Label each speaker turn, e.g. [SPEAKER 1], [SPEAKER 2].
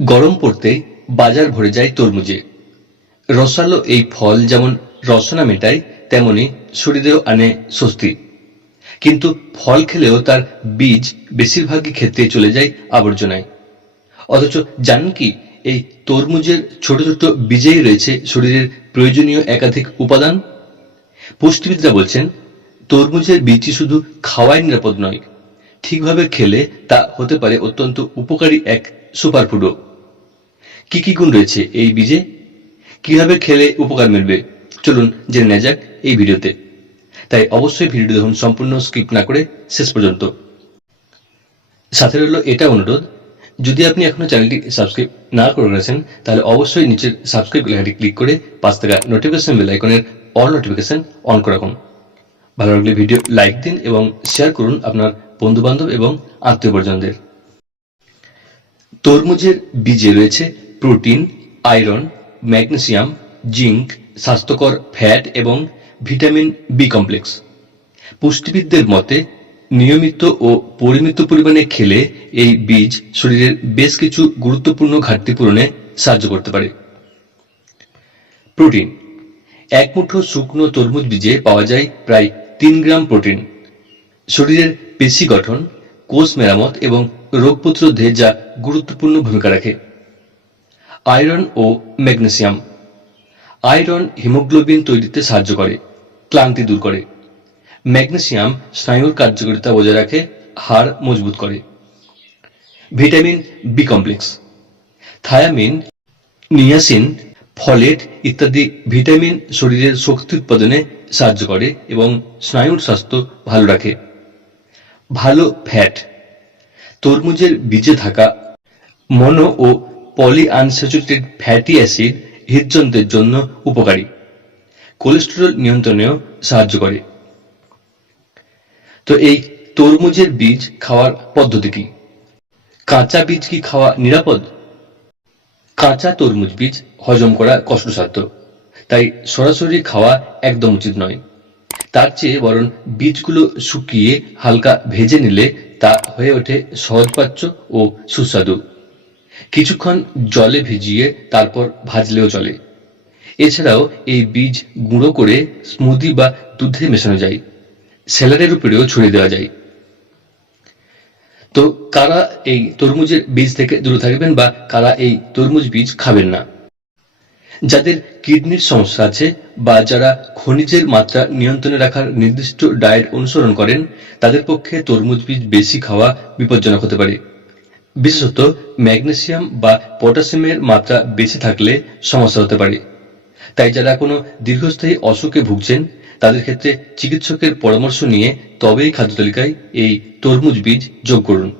[SPEAKER 1] গরম পড়তেই বাজার ভরে যায় তরমুজে। রসালো এই ফল যেমন রসনা মেটায়, তেমনি শরীরেও আনে স্বস্তি। কিন্তু ফল খেলেও তার বীজ বেশিরভাগই ক্ষেত্রে চলে যায় আবর্জনায়। অথচ জানেন কি, এই তরমুজের ছোট ছোট বীজেই রয়েছে শরীরের প্রয়োজনীয় একাধিক উপাদান? পুষ্টিবিদরা বলছেন, তরমুজের বীজটি শুধু খাওয়াই নিরাপদ নয়, ঠিকভাবে খেলে তা হতে পারে অত্যন্ত উপকারী এক সুপারফুডও। কি কি গুণ রয়েছে এই বীজে? কীভাবে খেলে উপকার মিলবে? চলুন জেনে নেওয়া যাক এই ভিডিওতে। তাই অবশ্যই ভিডিওটি দেখুন, সম্পূর্ণ স্কিপ না করে শেষ পর্যন্ত। সাথে রইল এটা অনুরোধ, যদি আপনি এখনও চ্যানেলটি সাবস্ক্রাইব না করে রয়েছেন তাহলে অবশ্যই নিচের সাবস্ক্রাইব লেখাটি ক্লিক করে পাঁচ থাকা নোটিফিকেশন বেল আইকনের অল নোটিফিকেশন অন করে রাখুন। ভালো লাগলে ভিডিও লাইক দিন এবং শেয়ার করুন আপনার বন্ধু বান্ধব এবং আত্মীয় পরিজনদের তরমুজের বীজে রয়েছে প্রোটিন, আয়রন, ম্যাগনেসিয়াম, জিঙ্ক, স্বাস্থ্যকর ফ্যাট এবং ভিটামিন বি কমপ্লেক্স। পুষ্টিবিদদের মতে, নিয়মিত ও পরিমিত পরিমাণে খেলে এই বীজ শরীরের বেশ কিছু গুরুত্বপূর্ণ ঘাটতি পূরণে সাহায্য করতে পারে। প্রোটিন। এক মুঠো শুকনো তরমুজ বীজে পাওয়া যায় প্রায় তিন গ্রাম প্রোটিন। শরীরের পেশি গঠন, কোষ মেরামত এবং রোগ প্রতিরোধে যা গুরুত্বপূর্ণ ভূমিকা রাখে। আয়রন ও ম্যাগনেসিয়াম। আয়রন হিমোগ্লোবিন তৈরিতে সাহায্য করে, ক্লান্তি দূর করে। ম্যাগনেসিয়াম স্নায়ুর কার্যকারিতা বজায় রাখে, হাড় মজবুত করে। Vitamin B complex. Thiamine, niacin, folate ইত্যাদি ভিটামিন শরীরের শক্তি উৎপাদনে সাহায্য করে এবং স্নায়ুর স্বাস্থ্য ভালো রাখে। ভালো ফ্যাট। তরমুজের বীজে থাকা মনো ও পলি আনস্যাচুরেটেড ফ্যাটি অ্যাসিড হৃদযন্ত্রের জন্য উপকারী। কোলেস্টেরল নিয়ন্ত্রণেও সাহায্য করে। তো এই তরমুজের বীজ খাওয়ার পদ্ধতি কি? কাঁচা বীজ কি খাওয়া নিরাপদ? কাঁচা তরমুজ বীজ হজম করা কষ্টসাধ্য। তাই সরাসরি খাওয়া একদম উচিত নয়। তার চেয়ে বরং বীজগুলো শুকিয়ে হালকা ভেজে নিলে তা হয়ে ওঠে সহজপাচ্য ও সুস্বাদু। কিছুক্ষণ জলে ভিজিয়ে তারপর ভাজলেও চলে। এছাড়াও এই বীজ গুঁড়ো করে স্মুদি বা দুধে মেশানো যায়। স্যালাডের উপরেও ছড়িয়ে দেওয়া যায়। তো কারা এই তরমুজের বীজ থেকে দূরে থাকবেন বা কারা এই তরমুজ বীজ খাবেন না? যাদের কিডনির সমস্যা আছে বা যারা খনিজের মাত্রা নিয়ন্ত্রণে রাখার নির্দিষ্ট ডায়েট অনুসরণ করেন, তাদের পক্ষে তরমুজ বীজ বেশি খাওয়া বিপজ্জনক হতে পারে। বিশেষত ম্যাগনেসিয়াম বা পটাশিয়ামের মাত্রা বেশি থাকলে সমস্যা হতে পারে। তাই যারা কোনো দীর্ঘস্থায়ী অসুখে ভুগছেন, তাদের ক্ষেত্রে চিকিৎসকের পরামর্শ নিয়ে তবেই খাদ্য তালিকায় এই তরমুজ বীজ যোগ করুন।